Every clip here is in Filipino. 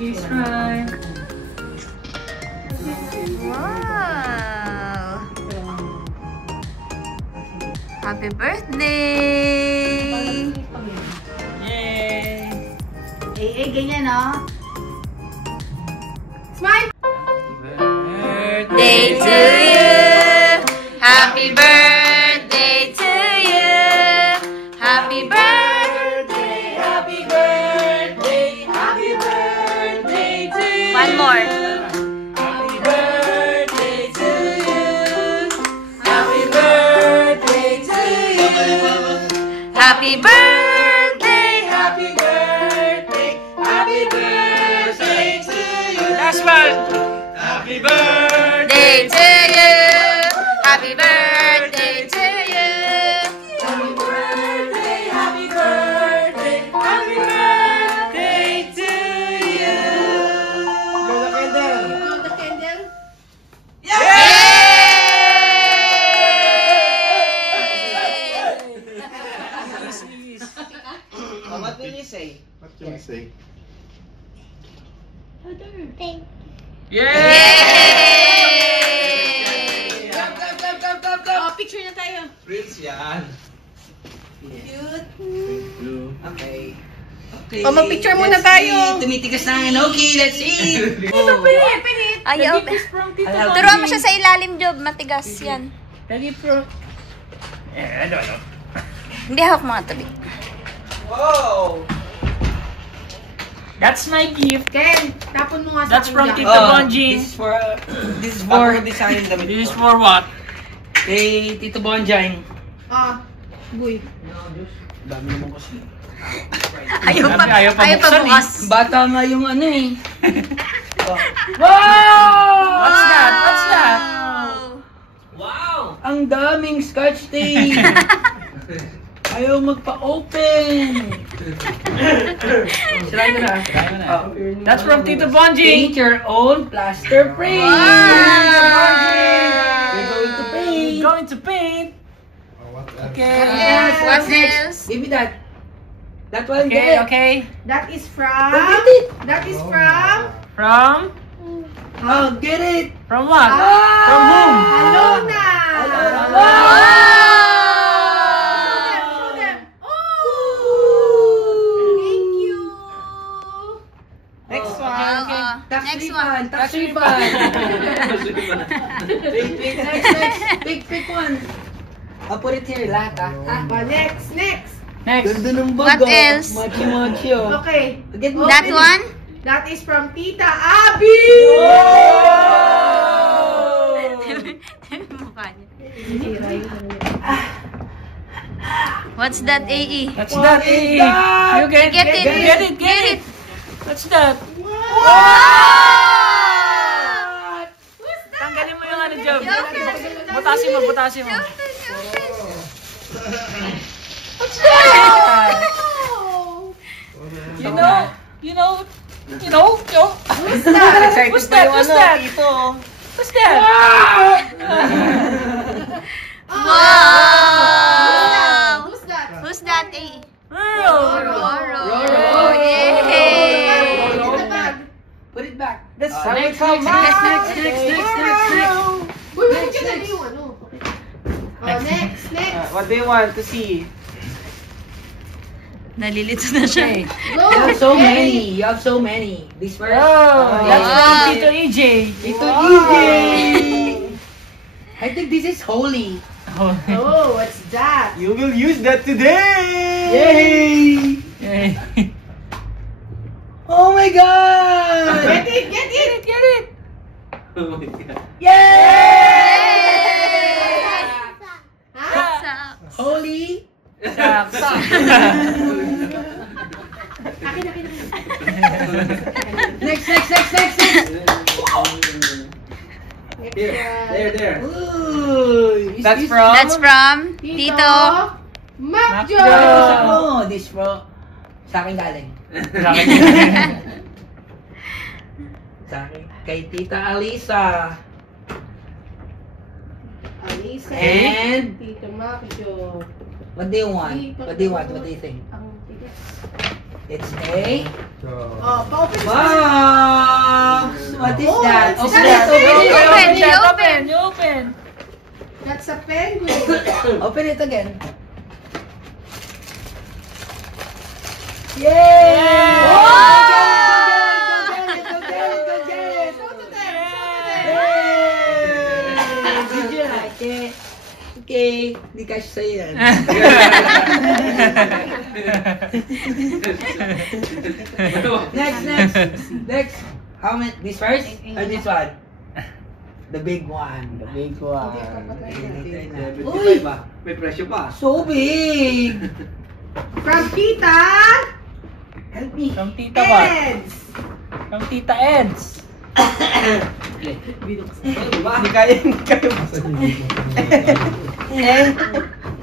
Cheese time. Wow! Happy birthday! Yay! Ganyan, no? Smile! Day to you! Happy birthday to you! Happy birthday! Happy birthday! Happy birthday to you! One more. Happy birthday to you! Happy birthday to you! Happy birthday! Happy birthday! Happy birthday to you! Last one! Happy birthday! Day to you! Happy birthday to you! Happy birthday! Happy birthday! Happy birthday to you! Blow the candle! Blow the candle. What will you say? What can we say? Yay! Oh, picture na tayo. Prince yan. Cute. Thank you. Okay. Okay. Oh, mag-picture muna tayo. Tumitigas na ang okay, let's eat! Pinit. Ay, open. Turuan mo siya sa ilalim, Job. Matigas yan. Hindi hawak mga tabi. Wow! That's my gift. Ken, tapon mo nga sa That's akin from dyan. Tita Bonjing. This is for design damit. This is for what? Kay Tito Bonjing. Ah, buy. Dami naman kasi. Ayaw pa, Ayaw pa ayaw pa buksan bukas. Bata nga yung ano eh. Wow! What's that? What's that? Wow! Ang daming scotch tape. Ayaw magpa-open. Sirain mo na. That's from Tita Bonjing. Paint your own plaster frame. Wow! We're going to paint. Going to paint. Okay. What's this? Give me that. That one, Okay, get it. okay. That is from... Get it. That is from... From? Oh, get it. From what? Ah! From whom? Alona! Alona. Wow! Show them! Oh! Thank you! Next one. Okay. Tax Next refund. one. Tax refund. Next. Pick one. I'll put it here lahat ah. Next. Next. Ganda ng What bago. else? Machi oh. Okay. Get mo. That one? That is from Tita Abby! Mukha niya. What's that, AE? What's What that? is Eh? that? You get Get it. Get it. What's that? Tanggalin mo yung ano, Job. Butasin mo. What's that? You know. Who's that? What's that? What's that? What's that? Wow! Who's that? Who's that, AE? Roro. Roro. Yay! Put it in the bag. Put it back. That's Next. next. Uy, bakit ka na yung ano? Oh, next. What do you want to see? Nalilito na siya. Go! You have so many. This first. Oh, that's from Wow. Tito EJ. Ito easy. I think this is holy. Oh, what's that? You will use that today! Yay! Yay. Oh my god! Get it! Oh my god. Yay! Ha? Holy. Socks. Akin. Next. There. Ooh, That's this- from? That's from Tito. Macjo! Oh, this from sa akin galing. Sa akin kay Tita Alisa. Alisa. And Tito Macjo. what do you want? What do you think? Ang tigas. It's a Oh, pa-open box. What is Oh, that? it's Open that. it. Open, you open. That's a penguin. Open it again. Yay! Wow! Go get it! Go get it! Show Go to get it! them. Yay! Did you like it? Okay, di kasi sa'yo yan. Next. How many? This first? Or this one? The big one. The big one. Uy! May presyo pa. So big! From Tita Help me. From Tita what? Eds. From Tita Eds. Hindi kaya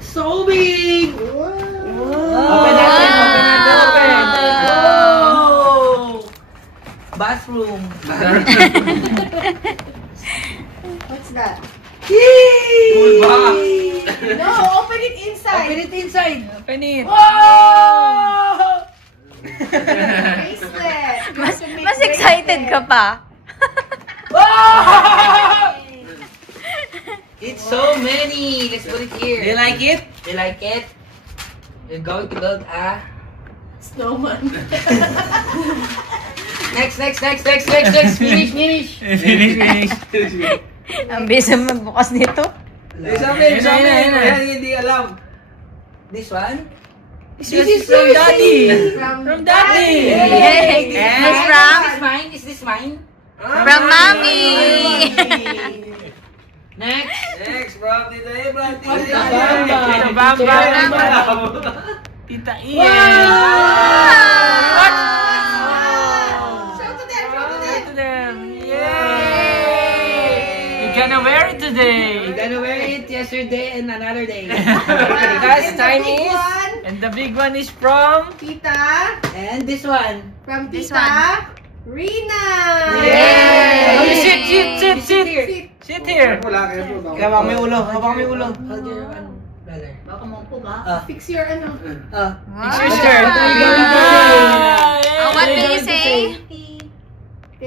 So big! Wow. Open. Oh! Bathroom. What's that? Yay! box. No, open it inside. Open it inside. Open it. Wow! Bracelet. Mas excited ka pa. Wow! It's so many. Let's put it here. Do you like it? You like it? You're going to build a... Snowman. Next. Finish. Finish. Ang bisa magbukas nito. Sabi, yan hindi alam. This one? This is from Daddy. From Daddy. Yay! This This from? Is this mine? From Mommy. Next, bro. Tita Ebra. Tita Bamba. Tita Ian. What? Show to them. Show to them. Yay! You're gonna wear it today. You're gonna wear it yesterday and another day. Because time the big is... one, And the big one is from Tita. And this one. From This Tita Rina. Yay! Yay! Sit here. Sit. Sit here. Wala kayo. Hawak mo yung ulo. Hold your one, brother. Fix your ano. Wow. Sister. What will you say?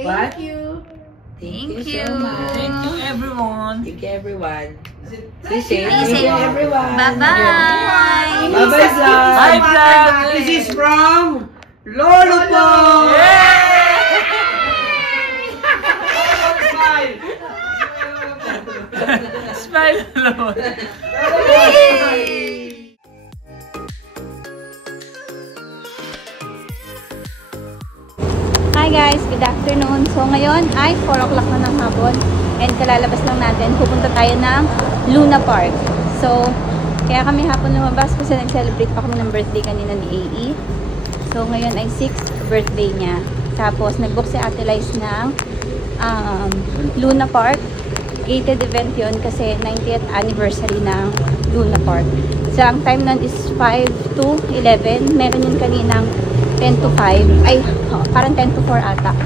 What? Thank you. Thank so you. much. Thank you, everyone. Thank you, everyone. Please say. Thank you, everyone. Bye-bye. Bye-bye, vlog. Bye, vlog. This is from Lolo po. Smile alone. Hi guys, good afternoon. So ngayon ay 4 o'clock na ng hapon and kalalabas lang natin. Pupunta tayo ng Luna Park. So, kaya kami hapon lumabas kasi nag-celebrate pa kami ng birthday kanina ni AE. So ngayon ay 6th birthday niya. Tapos nag-book si Ate Liz ng Luna Park. Gated event yun kasi 90th anniversary ng Luna Park. So ang time nun is 5 to 11. Meron yun kaninang 10 to 5. Ay, parang 10 to 4 ata.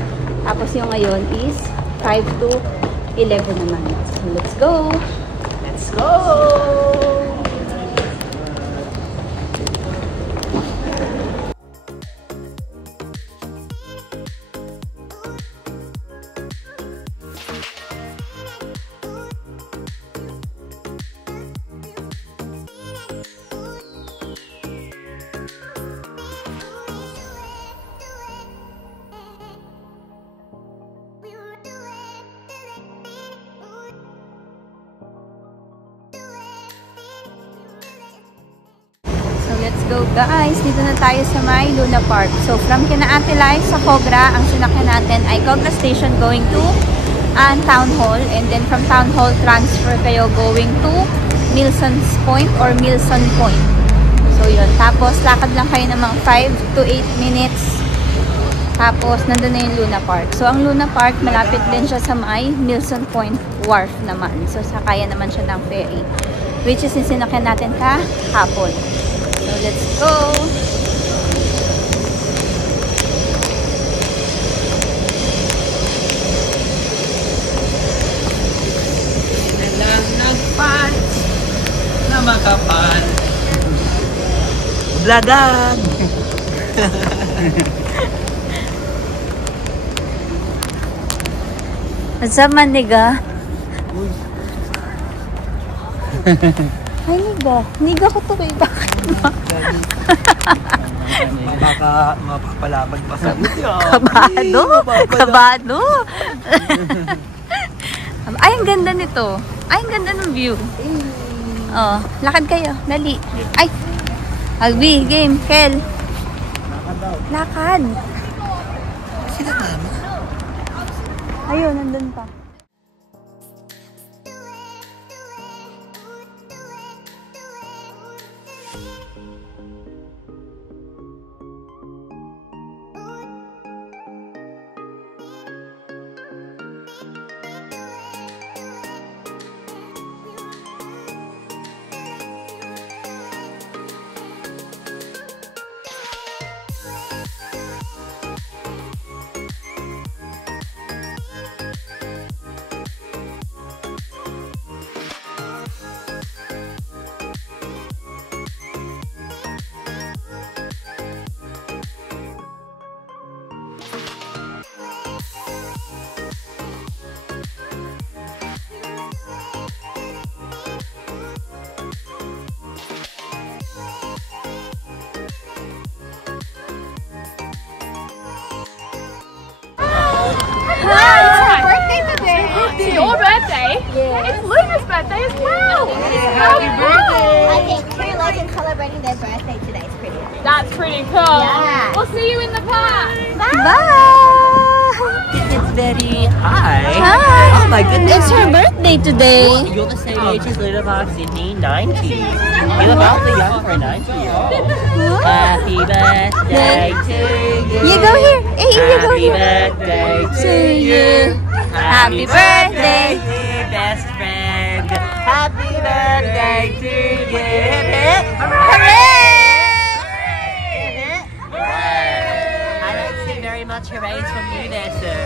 Tapos yung ngayon is 5 to 11 naman. So let's go! Let's go! So let's go guys! Dito na tayo sa may Luna Park. So from kina Ate Live sa Cogra, ang sinakyan natin ay Cogra Station going to Town Hall. And then from Town Hall, transfer kayo going to Milson's Point or Milson Point. So yun. Tapos lakad lang kayo ng mga 5 to 8 minutes. Tapos nandun na yung Luna Park. So ang Luna Park, malapit din siya sa may Milson Point Wharf naman. So sakaya naman siya ng ferry. Which is yung sinakyan natin kahapon. So let's go! Nalang nagpants na makapal. Bladag! What's up, man, niga? Ay, niga. Niga ko to kay bakit mo? Mapapalabag pa sa Kabado. Kabado. Ay, ang ganda nito. Ay, ang ganda ng view. Oh, lakad kayo. Dali. Ay. Agbi, game. Kel. Lakad. Sila mama. Ayun, nandun pa. It's your birthday? Yeah. It's Luna's birthday as well. Happy birthday! I think True Legend celebrating their birthday today is pretty cool. That's pretty cool. Yeah. We'll see you in the park. Bye! It's very high. Hi! Oh my goodness. It's her birthday today. You're the same age as Luna Park Sydney, 90. You look awfully young for a 90-year-old. Happy birthday to you. You go here. Hey, you go Happy here. birthday To you. Happy birthday. dear best friend. Happy birthday to you. Hip, hip. I don't see very much hoorays from you there, sir.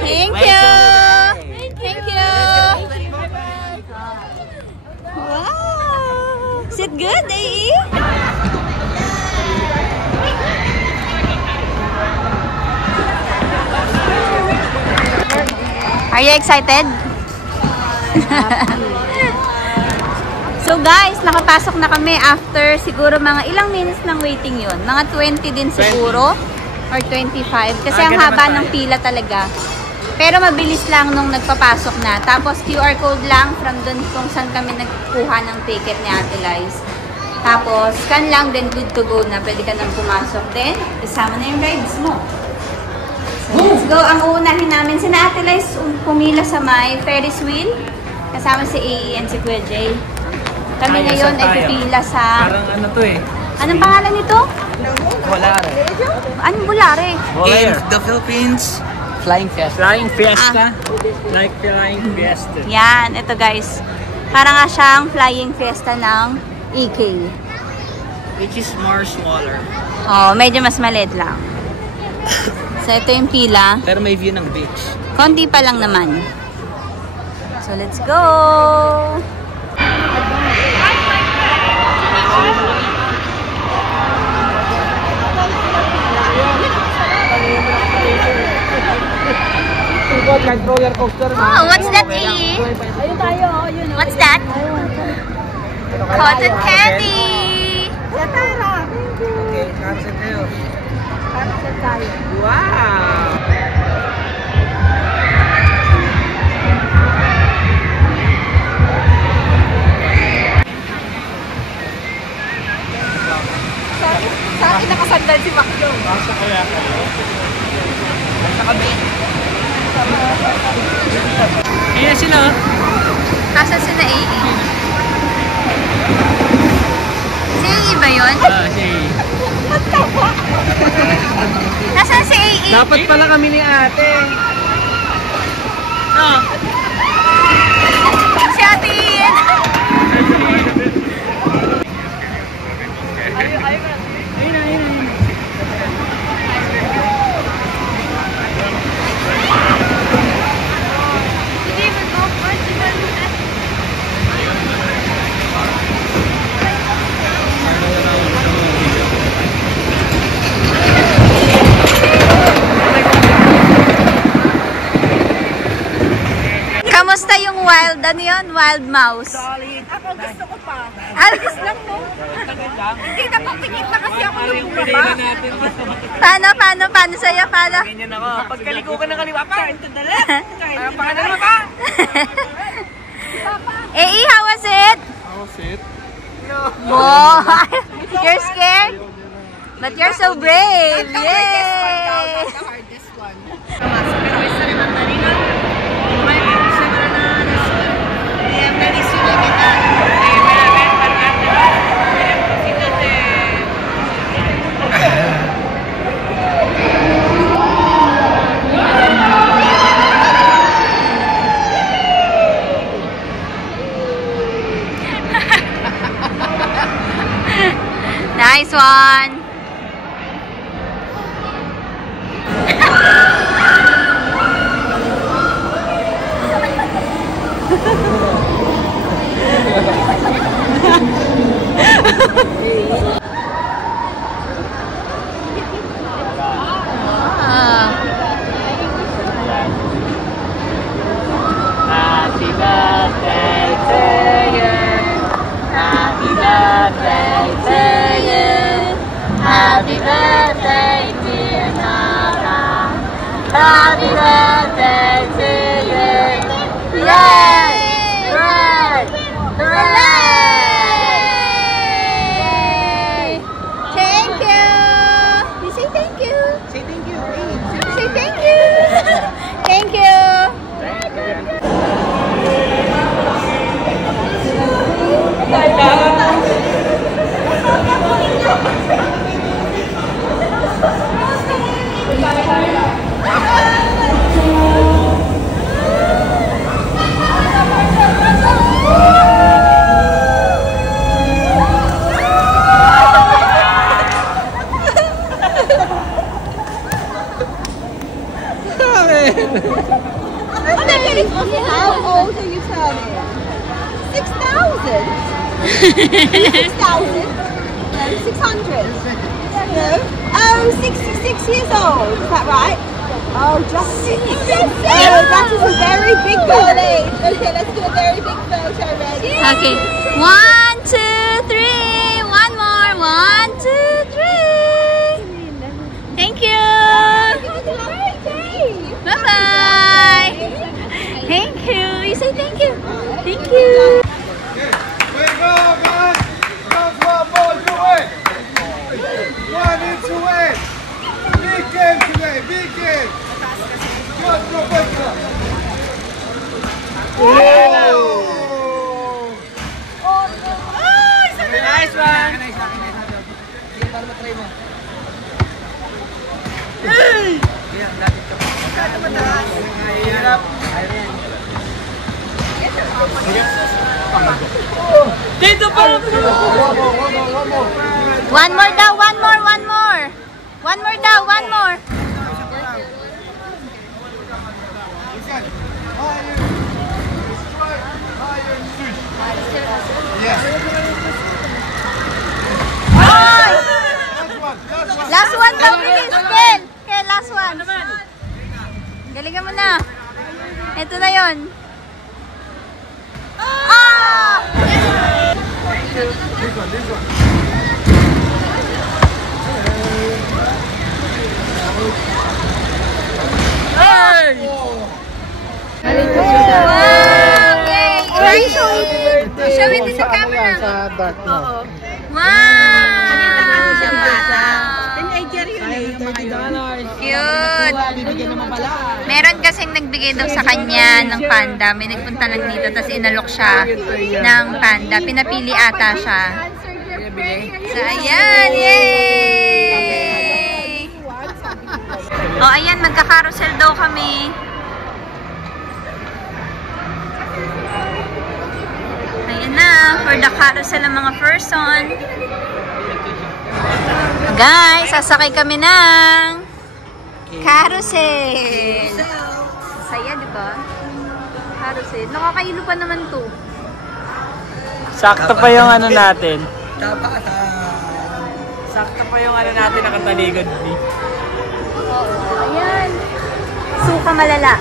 Thank Wait you. till the Thank you. Wow. Is it good, AE? Are you excited? So guys, nakapasok na kami after siguro mga ilang minutes ng waiting yun. Mga 20 din siguro. Or 25. Kasi ang haba ng pila talaga. Pero mabilis lang nung nagpapasok na. Tapos QR code lang from dun kung saan kami nagkuha ng ticket ni Ate Liz. Tapos scan lang, then good to go na. Pwede ka nang pumasok. Then, isama na yung rides mo. So, let's go. Ang uunahin namin, si Ate Liz pumila sa may Ferris wheel. Kasama si AE and si Kuya Jay. Kami ngayon ay pipila sa... Parang ano to eh. Anong pangalan nito? Volare. Anong bulare? In the Philippines, Flying Fiesta. Flying Fiesta. Like Flying Fiesta. Yan, ito guys. Parang nga siyang flying fiesta ng EK. Which is more smaller. Oh, medyo mas maliit lang. So, ito yung pila. Pero may view ng beach. Konti pa lang naman. So, let's go! Roller coaster. Oh, what's that, AE? What's that? Cotton candy! Okay, cancel tayo. Wow! Sa akin nakasandal si Macdo. Nasa kaya kayo. Ayan sila. Nasaan sila AE? Si AE ba yun? Si Nasaan si AE? dapat pala kami ni ate. Si Ate Ian. wild, ano yun? Wild mouse. Ako gusto ko pa. Alis lang mo. Hindi na papikit na kasi ako ng bumaba. Paano sa'yo? Paano? Ganyan ako. Pagkaliko ka ng kaliwa pa, ito dala. Pakadala pa. How was it? Oh, you're scared? But you're so brave. Yay! The hardest one. Nice one. Happy birthday to you. Happy birthday to you. Happy birthday, dear Mama. Happy birthday to you. Yay! Hooray! Hooray! Thank you. You say thank you. Say thank you. Say thank you. Thank you. How old are you turning? 6,000? 6,000? No, 600? No. Oh, 66 years old, is that right? Oh, just 6. Oh, that is a very big old age. Okay, let's do a very big photo, ready? Okay. 1, 2, 3. One more. 1, 2, 3. Thank you. Bye-bye. Thank you. You say thank you. Thank you. Nice one. Dito pa! One more daw. One more. One more. One more daw. One more. Ay! Last one daw, please. Ken, last one. Galingan mo na. Ito na yun. Ah! Hey! Okay. Show it in the camera. Oo. Wow! Cute! Meron kasing nagbigay daw sa kanya ng panda. May nagpunta lang dito, tapos inalok siya ng panda. Pinapili ata siya. So, ayan! Yay! O, ayan, magka-carousel daw kami. Ayan na, for the carousel ng mga person. Guys, sasakay kami ng carousel. Saya, di ba? Carousel. Nakakailo pa naman to. Sakto pa yung ano natin. Sakto pa yung ano natin nakataligod. Oo, ayan. Suka malala.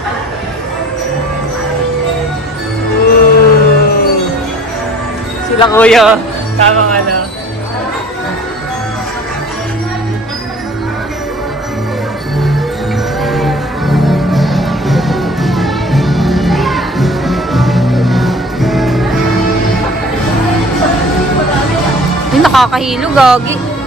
Sila kuya. Tamang ano. Ay, nakakahilo, gagi.